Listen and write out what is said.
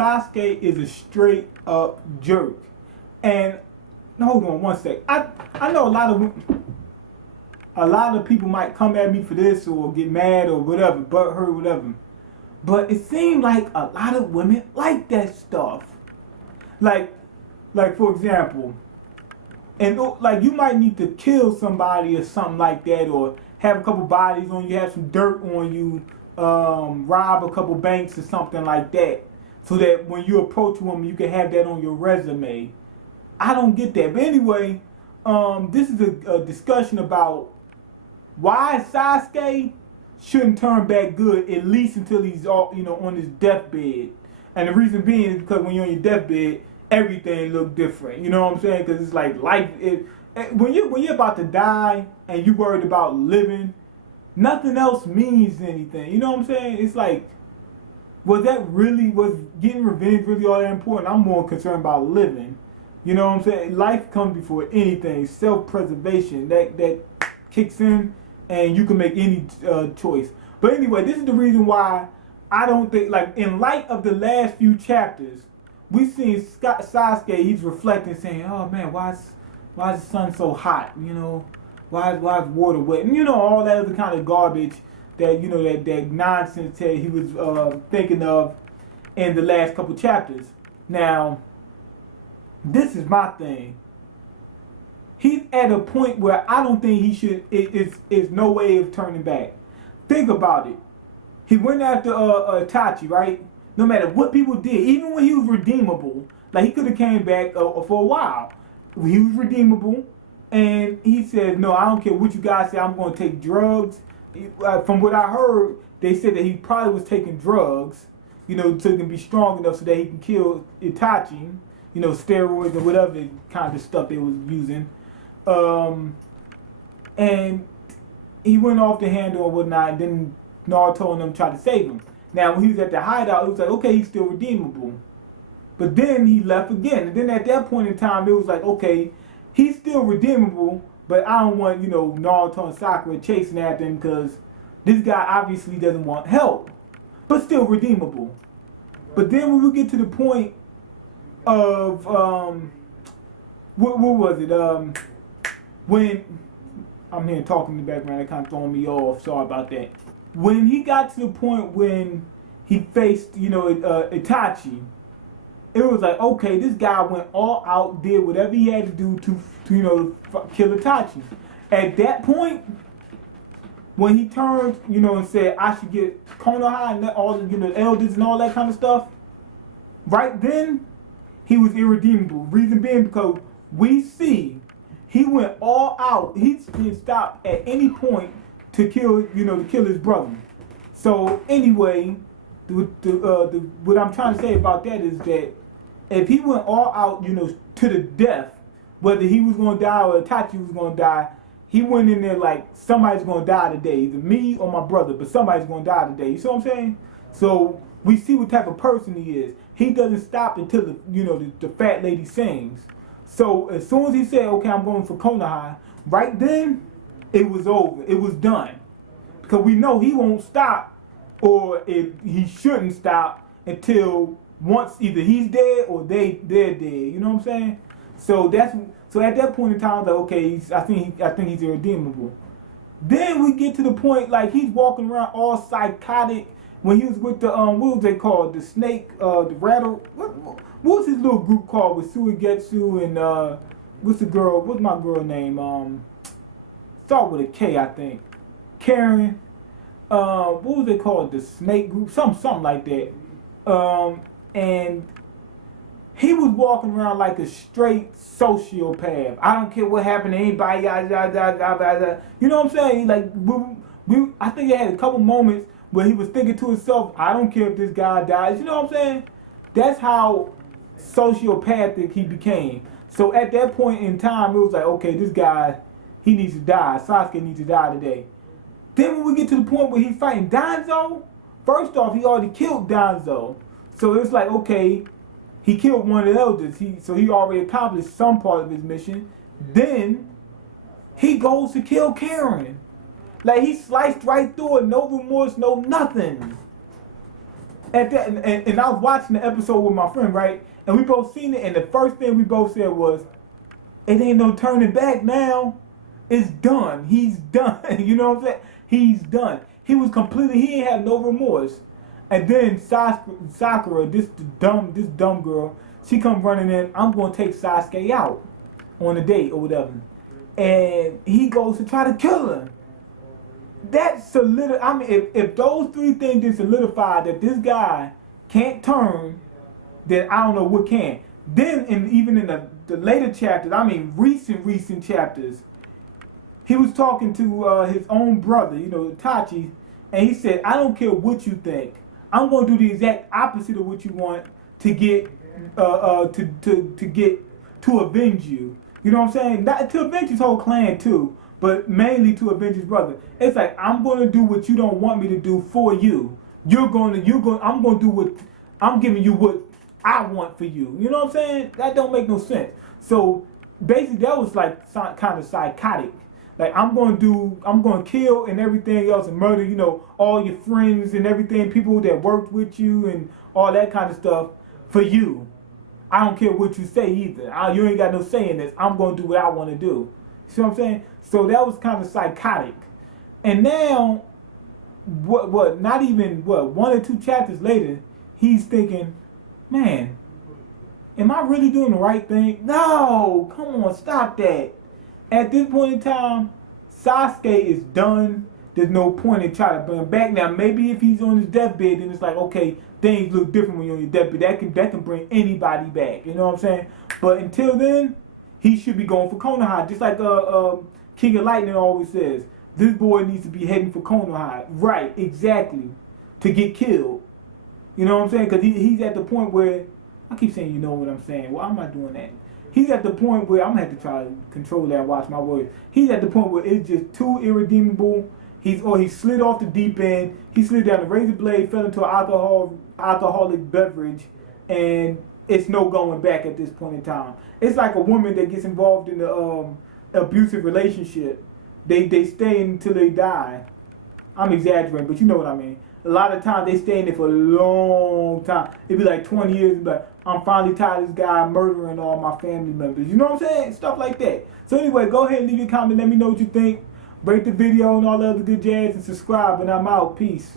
Sasuke is a straight up jerk. And hold on one sec. I know a lot of people might come at me for this or get mad or whatever, but hurt, whatever. But it seemed like a lot of women like that stuff. Like for example, and like you might need to kill somebody or something like that, or have a couple bodies on you, have some dirt on you, rob a couple banks or something like that, so that when you approach a woman, you can have that on your resume. I don't get that. But anyway, this is a discussion about why Sasuke shouldn't turn back good, at least until he's on his deathbed. And the reason being is because when you're on your deathbed, everything look different. You know what I'm saying? Because it's like life. When you're about to die and you worried about living, nothing else means anything. You know what I'm saying? It's like, was getting revenge really all that important? I'm more concerned about living. You know what I'm saying? Life comes before anything. Self-preservation that kicks in, and you can make any choice. But anyway, this is the reason why I don't think, like, in light of the last few chapters, we seen Sasuke. He's reflecting, saying, "Oh man, why is the sun so hot? You know, why is water wet? And all that other kind of garbage that that nonsense that he was thinking of in the last couple chapters. Now, this is my thing. He's at a point where I don't think he should. It's no way of turning back. Think about it. He went after Itachi, right? No matter what people did, even when he was redeemable, like he could have came back for a while. He was redeemable, and he said, "No, I don't care what you guys say. I'm going to take drugs." From what I heard, they said that he probably was taking drugs, so he can be strong enough so that he can kill Itachi. Steroids or whatever kind of stuff they was using. And he went off the handle or whatnot, and then Naruto and them tried to save him. Now, when he was at the hideout, it was like, okay, he's still redeemable. But then he left again. And then at that point in time, it was like, okay, he's still redeemable, but I don't want, Naruto and Sakura chasing after him because this guy obviously doesn't want help, but still redeemable. But then when we get to the point of, what was it? When, I'm here talking in the background, that kind of throwing me off, sorry about that. When he got to the point when he faced, Itachi, it was like, okay, this guy went all out, did whatever he had to do to kill Itachi. At that point, when he turned, and said, I should get Konoha and all the, elders and all that kind of stuff, right then, he was irredeemable. Reason being because we see he went all out. He didn't stop at any point to kill his brother. So anyway, what I'm trying to say about that is that if he went all out, to the death, whether he was going to die or Itachi was going to die, he went in there like somebody's going to die today, either me or my brother, but somebody's going to die today. You see what I'm saying? So we see what type of person he is. He doesn't stop until the fat lady sings. So as soon as he said, okay, I'm going for Konoha, right then, it was over. It was done. Because we know he won't stop, or he shouldn't stop until once either he's dead or they're dead. You know what I'm saying? So at that point in time, I was like, okay, I think he's irredeemable. Then we get to the point like he's walking around all psychotic when he was with the what was they called? The snake, the rattle. What was his little group called with Suigetsu and what's my girl name? Start with a K, I think. Karen. What was they called? The snake group, something like that. And he was walking around like a straight sociopath. I don't care what happened to anybody. You know what I'm saying? Like I think he had a couple moments where he was thinking to himself, I don't care if this guy dies. You know what I'm saying? That's how sociopathic he became. So at that point in time, it was like, okay, this guy, he needs to die. Sasuke needs to die today. Then when we get to the point where he's fighting Danzo, first off, he already killed Danzo. So it's like, okay, he killed one of the elders. So he already accomplished some part of his mission. Then he goes to kill Karen. Like he sliced right through it, no remorse, no nothing. at that, and I was watching the episode with my friend, right? And we both seen it, and the first thing we both said was, "It ain't no turning back now. It's done. He's done." You know what I'm saying? He's done. He was completely. He ain't had no remorse. And then Sakura, this dumb girl, she come running in. I'm gonna take Sasuke out on a date or whatever, and he goes to try to kill her. That's solid. I mean, if those three things did solidify that this guy can't turn, then I don't know what can. Then, even in the later chapters, I mean, recent chapters, he was talking to his own brother, Itachi, and he said, "I don't care what you think. I'm going to do the exact opposite of what you want to get to avenge you." You know what I'm saying? Not to avenge his whole clan too, but mainly to avenge his brother. It's like, I'm going to do what you don't want me to do for you. I'm going to do what I'm giving you what I want for you. You know what I'm saying? That don't make no sense. So basically, that was like kind of psychotic. Like, I'm going to kill and everything else and murder, all your friends and everything, people that worked with you and all that kind of stuff for you. I don't care what you say either. You ain't got no say in this. I'm going to do what I want to do. See what I'm saying? So that was kind of psychotic. And now, not even 1 or 2 chapters later, he's thinking, man, am I really doing the right thing? No, come on, stop that. At this point in time, Sasuke is done. There's no point in trying to bring him back. Now, maybe if he's on his deathbed, then it's like, okay, things look different when you're on your deathbed. That can bring anybody back. You know what I'm saying? But until then, he should be going for Konoha. Just like King of Lightning always says, this boy needs to be heading for Konoha. Right, exactly. To get killed. You know what I'm saying? Because he's at the point where, I keep saying you know what I'm saying. Why am I doing that? He's at the point where, I'm going to have to try to control that and watch my words. He's at the point where it's just too irredeemable. He slid off the deep end. He slid down the razor blade, fell into an alcoholic beverage, and it's no going back at this point in time. It's like a woman that gets involved in an abusive relationship. They stay until they die. I'm exaggerating, but you know what I mean. A lot of times they stay in there for a long time. It'd be like 20 years, but I'm finally tired of this guy murdering all my family members. You know what I'm saying? Stuff like that. So anyway, go ahead and leave your comment. Let me know what you think. Rate the video and all the other good jazz and subscribe. And I'm out. Peace.